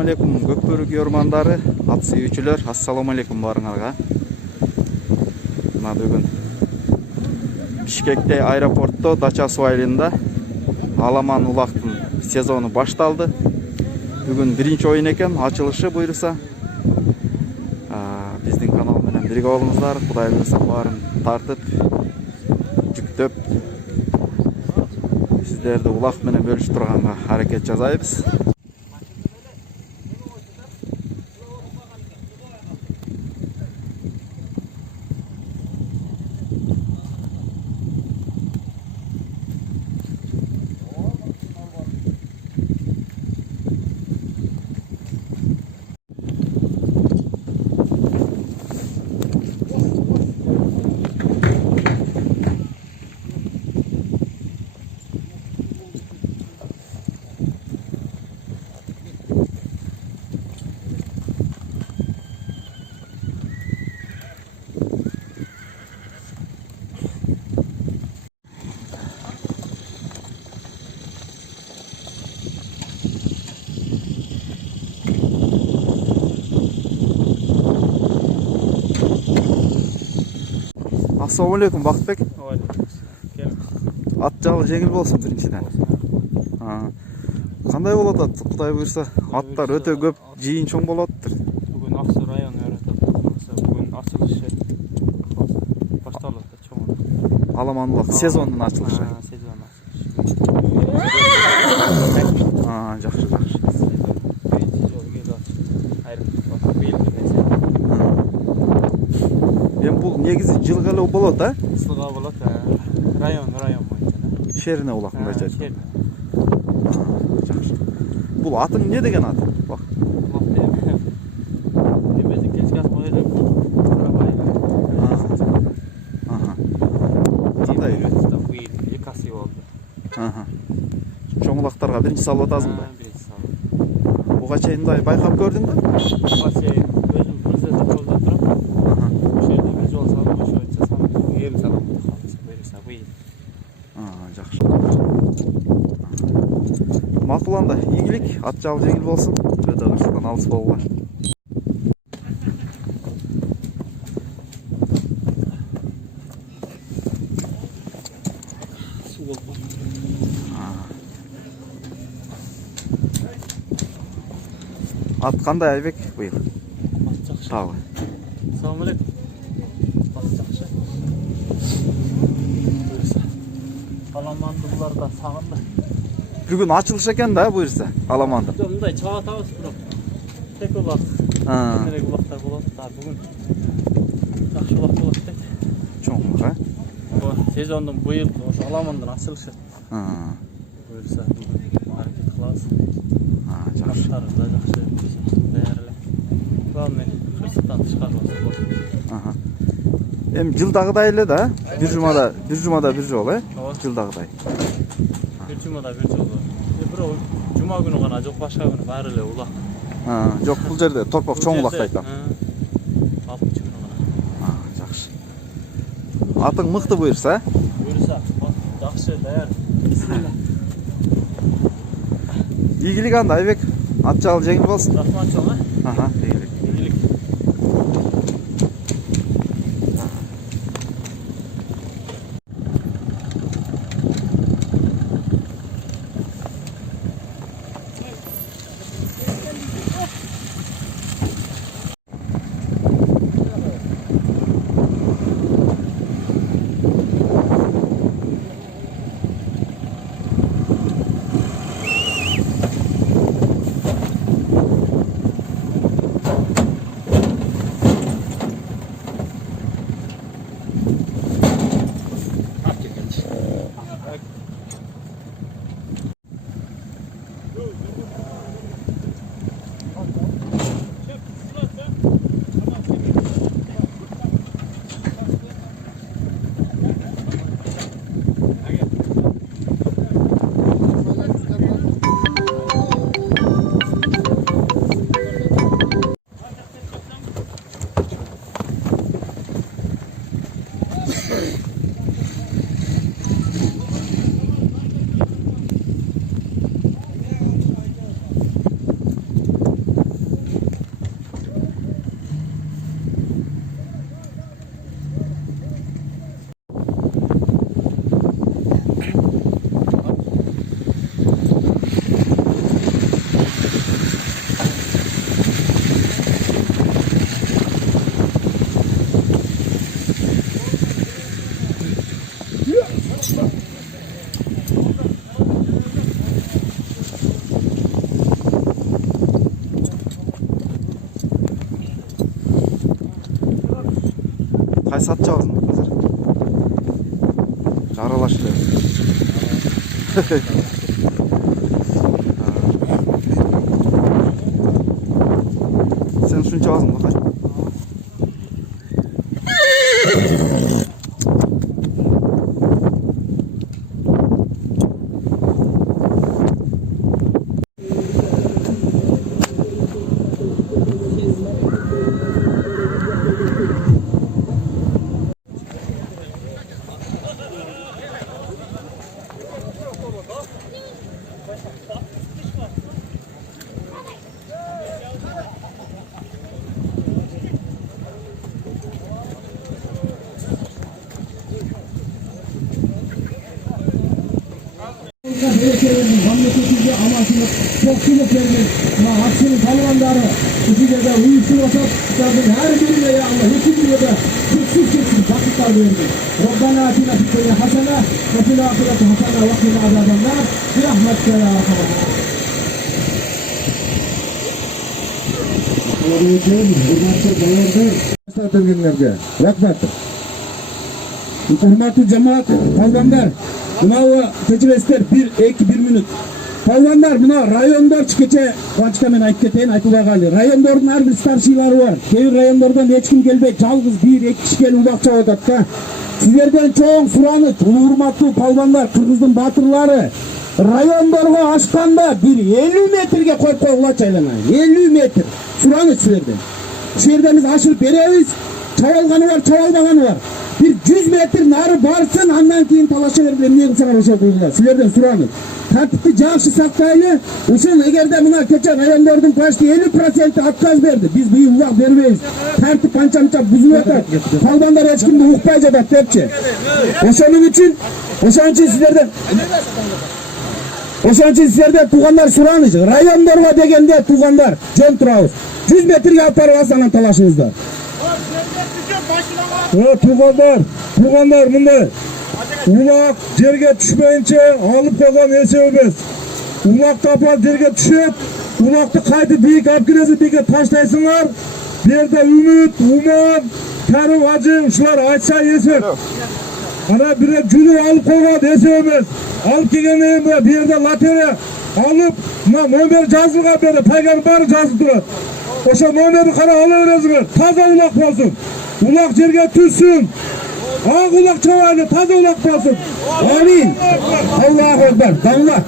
Assalamu alaikum Gökbörük yormandары, ат сүйүүчүлөр, assalamu alaikum барыңарга. Мына бүгүн Бишкекте аэропортто Дача суу айылында Аламан улактын сезону башталды. Бүгүн биринчи оюн экен, ачылышы буйруса. Биздин канал менен бирге болуңуздар. Кудай буйруса баарын тартып, жүктөп сиздерди улак менен бөлүшүп турганга аракет жасайбыз. Assalamu alaikum Бактыбек. Ат жабы жеңил болсун биринчиден. Кандай болот ат? Кудай буйрса, аттар өтө көп, жыйын чоң болоттур. Бүгүн Аксу району өтөт. Бүгүн ачылышы башталат чоң. Аламан улак сезондун ачылышы. Сезон ачылышы. Жакшы, жакшы. Бул негизи жылга эле болот, Жылга болот, район боюнча. Шерине улакында жайт. Шер. Жакшы. Бул атың эмне деген ат? Бак. Эмеди кечке коюлуп. Кандай? Экаси болду. Чоң улактарга биринчи салып атасыңбы? Биринчи салып. Буга чейин мындай байкап көрдүңбү? Буга чейин өзүм Кыргызстанда жолдо туруп. Жакшы. Макул анда, ийгилик, ат жабы жеңил болсун. Өтө кырсыктан алыс болгула. Суу болду. Ат кандай Айбек быйыл? Ат жакшы. Табы. Assalamu alaikum. Ат жакшы. Аламандылар да сагынды. Бүгүн ачылыш экен да буйрса, Аламанды. Мындай чаба атабыз бирок. Тек улак. Керек улактар болот. Бүгүн жакшы улак болот дейт. Чоң улак, сезондун быйыл ошо Аламандын ачылышы. Буйрса бүгүн аракет кылабыз. Жакшы. Да жакшы. Баары эле. Главный кырсыктан тышкарыбыз болот. Эми жылдагыдай эле да, бир жумада бир жолу, жылдагыдай. Бир жумада бир жолу. Бирок жума күнү гана жок, башка күнү баары эле улак. Жок, бул жерде торпок чоң улакты айтам. 6 күнү гана. Жакшы. Атың мыкты буйрса, Буйрса, жакшы, даяр. ийгилик анда Айбек, ат жабы жеңил болсун. Рахмат чоң, Ийгилик. ийгилик. Kay satacağız mı hazır? Aralashlar. Sen shuncha ozmi kay? Memleketimizde amaçlı çokçuluk vermek, aksini Talibanları bu gecede uyuşturuyorsa tutardım her birine ya Allah iki birine kırksız vakitler verdi. Rabbana atina fid dunya hasene ve fil ahireti hasene ve qina azabannar bi rahmetike ya Allah. Rahmet. Hürmetli cemaat, palvanlar, buna tecrübesiler bir minut. Palvanlar buna rayonlar çıkıca, başkamen ayıp keteyim, ayıpıla kaldı. Rayonların her bir starşileri var. Köyün rayonlardan hiç kim gelmeyip, çalgız bir, iki kişi gelin uzakça odatta. Sizlerden çoğun suranı, hürmetli palvanlar, Kırgız'ın batırları, rayonlarga aşkanda bir 50 metrege koyup koyula çaylanayın. 50 metre. Suranı sizlerden. Şehirdemiz aşırıp veririz. Çavalganı var, çavalmaganı var. Bir 100 metre narı barsın, ondan keyin talaşa verip emniyet kılsana boşa koydular. Sizlerden suranız. Tartipti жақсы сақтайлы. Uşun egerde buna keçen rayonlardan kaçtı 50% atkaz verdi. Biz bu yıllar vermeyiz. Tartip pança buzup atar. Kalbanlar hiç kimde uqpay jatat depçi. Oşanın için sizlerden tuğanlar suranız. Rayonlarga degende tuğanlar jön turabız. 100 metrege atarıp alsanan talaşınızda. Tuğanlar bunday. Ulak жерге түшпейінше алып қойған есеу емес. Улақты апарып жерге түшет, улақты қайтып биік алып келесің, биікке таштайсыңдар. Берде үміт, уман, кәрім, ажым, шулар айтса есеп. Ана бірде жүлі алып қойған есеу емес. Алып келгеннен кейін берде лотерея алып, мына номер жазылған берде, пайғамбар бәрі жазылып тұрады. Ошо номерді қара ала бересіңдер. Таза улақ болсын. Улақ жерге түссін. Ağ ulak çavayla taze ulak olsun. Amin. Allahu Ekber. Damla.